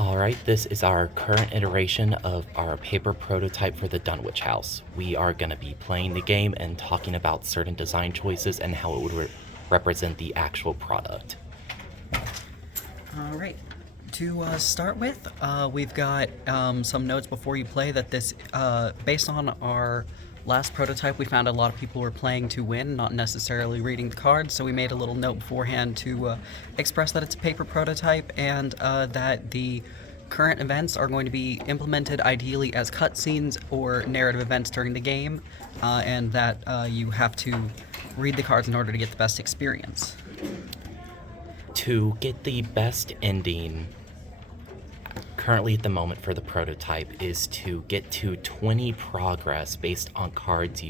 Alright, this is our current iteration of our paper prototype for the Dunwich House. We are going to be playing the game and talking about certain design choices and how it would represent the actual product. All right. To start with, we've got some notes before you play that based on our last prototype, we found a lot of people were playing to win, not necessarily reading the cards, so we made a little note beforehand to express that it's a paper prototype and that the current events are going to be implemented ideally as cutscenes or narrative events during the game, and that you have to read the cards in order to get the best experience. To get the best ending currently at the moment for the prototype is to get to 20 progress based on cards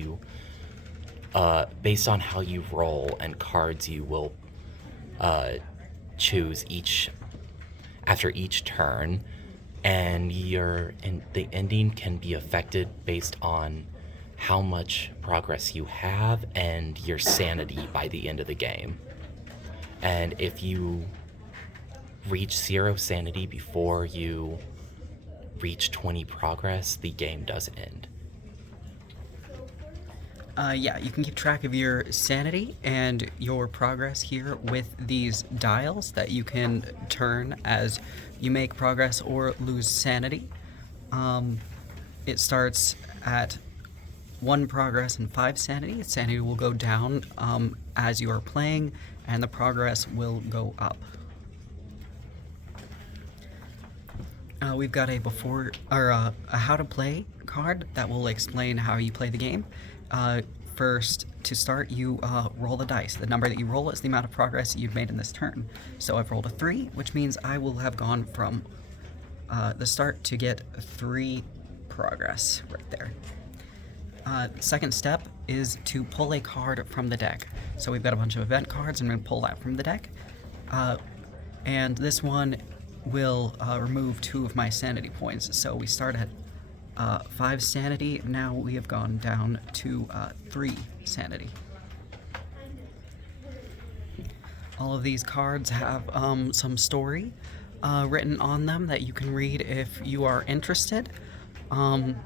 based on how you roll and cards you will choose after each turn, and the ending can be affected based on how much progress you have and your sanity by the end of the game. And if you reach 0 sanity before you reach 20 progress, the game does end. Yeah, you can keep track of your sanity and your progress here with these dials that you can turn as you make progress or lose sanity. It starts at 1 progress and 5 sanity. Sanity will go down as you are playing, and the progress will go up. We've got a how to play card that will explain how you play the game. First, to start, you roll the dice. The number that you roll is the amount of progress you've made in this turn. So I've rolled a 3, which means I will have gone from the start to get 3 progress right there. Second step is to pull a card from the deck. So we've got a bunch of event cards, and I'm going to pull that from the deck. And this one will remove 2 of my sanity points. So we start at 5 sanity. Now we have gone down to 3 sanity. All of these cards have some story written on them that you can read if you are interested. And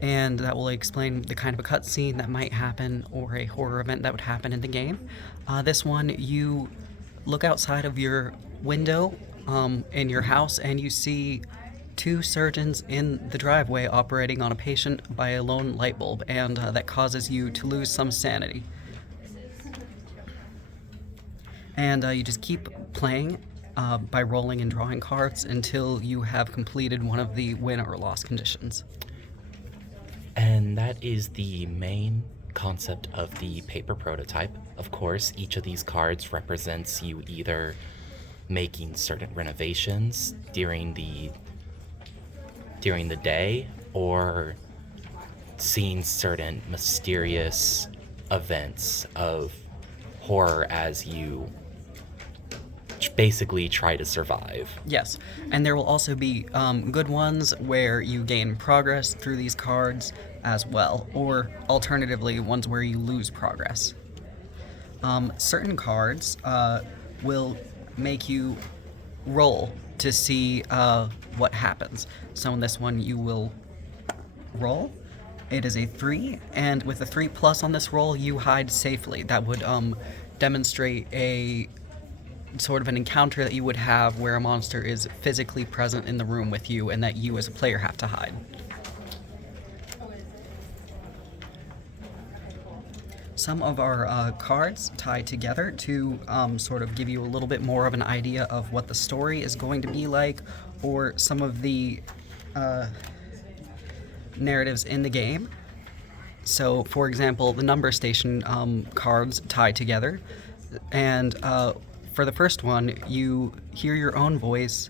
that will explain the kind of a cutscene that might happen or a horror event that would happen in the game. This one, you look outside of your window in your house and you see 2 surgeons in the driveway operating on a patient by a lone light bulb, and that causes you to lose some sanity. And you just keep playing by rolling and drawing cards until you have completed one of the win or loss conditions. And that is the main concept of the paper prototype. Of course, each of these cards represents you either making certain renovations during the day or seeing certain mysterious events of horror as you basically try to survive. Yes, and there will also be good ones where you gain progress through these cards as well, or alternatively, ones where you lose progress. Certain cards will make you roll to see what happens. So in this one, you will roll. It is a 3, and with a 3 plus on this roll, you hide safely. That would demonstrate a sort of an encounter that you would have where a monster is physically present in the room with you and that you as a player have to hide. Some of our cards tie together to sort of give you a little bit more of an idea of what the story is going to be like, or some of the narratives in the game. So, for example, the number station cards tie together, and for the first one, you hear your own voice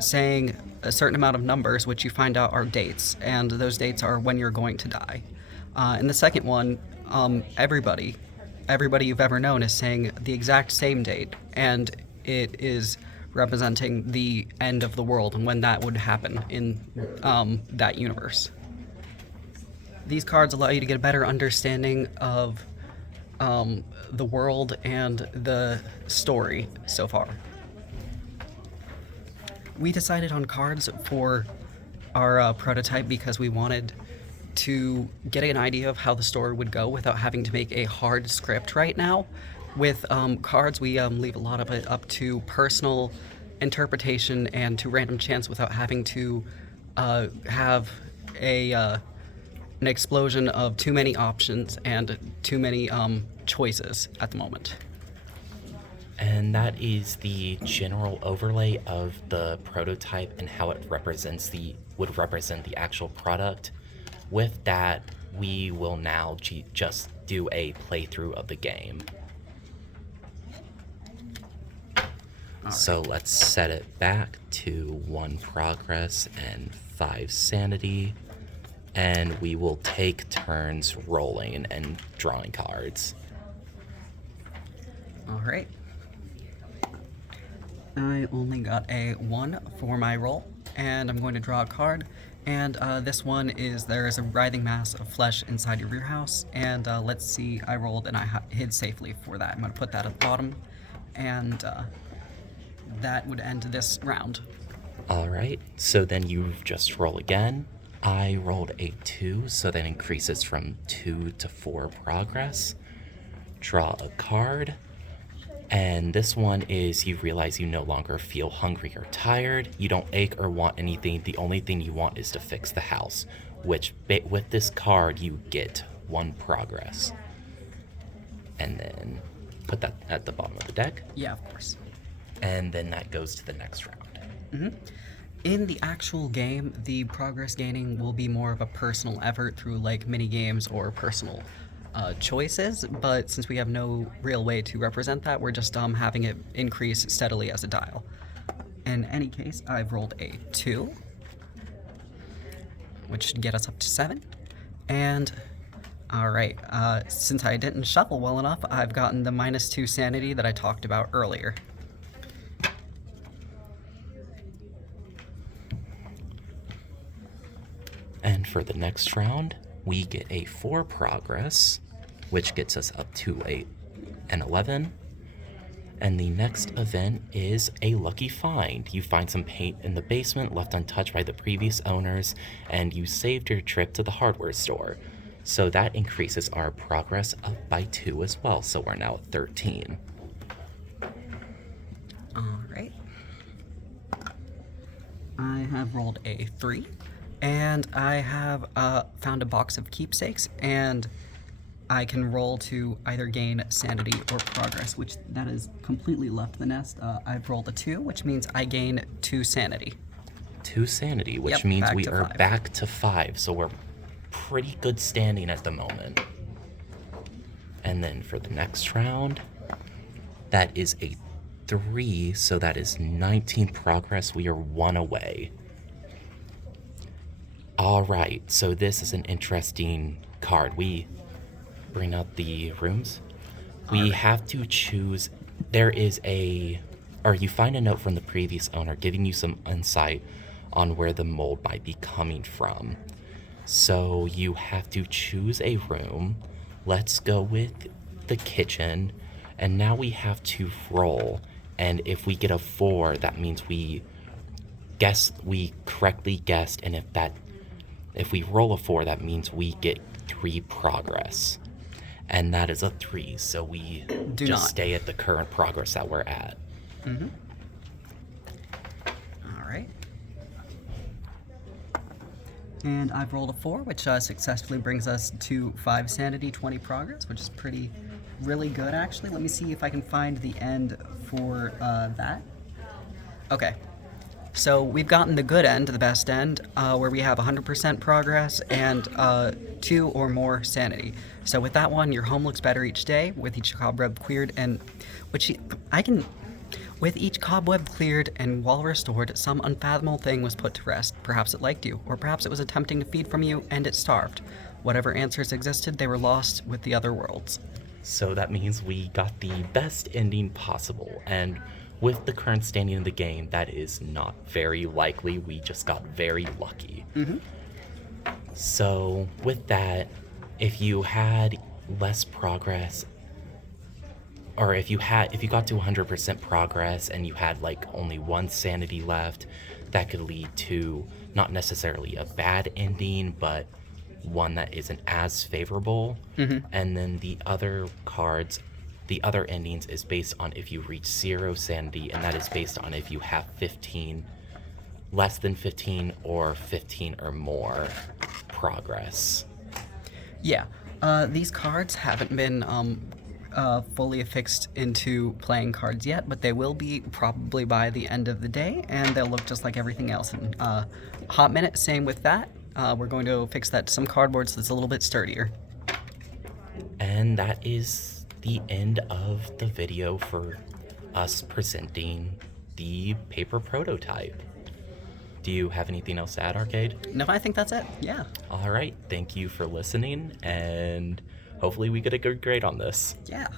saying a certain amount of numbers, which you find out are dates, and those dates are when you're going to die. In the second one, everybody you've ever known is saying the exact same date, and it is representing the end of the world and when that would happen in that universe. These cards allow you to get a better understanding of the world and the story so far. we decided on cards for our prototype because we wanted to get an idea of how the story would go without having to make a hard script right now. With cards, we leave a lot of it up to personal interpretation and to random chance without having to have an explosion of too many options and too many choices at the moment. And that is the general overlay of the prototype and how it would represent the actual product. With that, we will now just do a playthrough of the game. So let's set it back to 1 progress and 5 sanity, and we will take turns rolling and drawing cards. All right. I only got a 1 for my roll, and I'm going to draw a card. And this one is there is a writhing mass of flesh inside your rear house. And let's see, I rolled and I hid safely for that. I'm going to put that at the bottom, and that would end this round. All right, so then you just roll again. I rolled a 2, so that increases from 2 to 4 progress. Draw a card. And this one is you realize you no longer feel hungry or tired. You don't ache or want anything. The only thing you want is to fix the house, which with this card you get 1 progress. And then put that at the bottom of the deck. Yeah, of course. And then that goes to the next round. Mm-hmm. In the actual game, the progress gaining will be more of a personal effort through like mini games or personal choices, but since we have no real way to represent that, we're just having it increase steadily as a dial. In any case, I've rolled a 2, which should get us up to 7. And alright, since I didn't shuffle well enough, I've gotten the -2 sanity that I talked about earlier. And for the next round, we get a 4 progress, which gets us up to an 11. And the next event is a lucky find. You find some paint in the basement left untouched by the previous owners, and you saved your trip to the hardware store. So that increases our progress up by 2 as well, so we're now at 13. Alright. I have rolled a 3. And I have found a box of keepsakes, and I can roll to either gain sanity or progress, which that is completely left the nest. I've rolled a 2, which means I gain 2 sanity. 2 sanity, which Yep, means back we to are 5. back to 5, so we're pretty good standing at the moment. And then for the next round, that is a 3, so that is 19 progress. We are 1 away. All right, so this is an interesting card. We bring out the rooms. We have to choose. You find a note from the previous owner giving you some insight on where the mold might be coming from. So you have to choose a room. Let's go with the kitchen. And now we have to roll. And if we get a 4, that means we correctly guessed. And if we roll a 4, that means we get 3 progress. And that is a 3, so we Do just not. stay at the current progress that we're at. Mm-hmm. Alright. And I've rolled a 4, which successfully brings us to 5 sanity, 20 progress, which is really good, actually. Let me see if I can find the end for that. Okay. So we've gotten the good end, the best end, where we have 100% progress and 2 or more sanity. So with that one, your home looks better each day, with each cobweb cleared, and with each cobweb cleared and wall restored, some unfathomable thing was put to rest. Perhaps it liked you, or perhaps it was attempting to feed from you, and it starved. Whatever answers existed, they were lost with the other worlds. So that means we got the best ending possible. And with the current standing of the game, that is not very likely. We just got very lucky. Mm-hmm. So with that, if you had less progress, or if you got to 100% progress and you had like only one sanity left, that could lead to not necessarily a bad ending, but one that isn't as favorable. And then the other endings is based on if you reach 0 sanity, and that is based on if you have 15, less than 15, or 15 or more progress. Yeah. These cards haven't been fully affixed into playing cards yet, but they will be probably by the end of the day, and they'll look just like everything else. And hot minute, same with that. We're going to fix that to some cardboard so it's a little bit sturdier. And that is the end of the video for us presenting the paper prototype. Do you have anything else to add, Arcade? No, I think that's it. Yeah. All right. Thank you for listening, and hopefully we get a good grade on this. Yeah.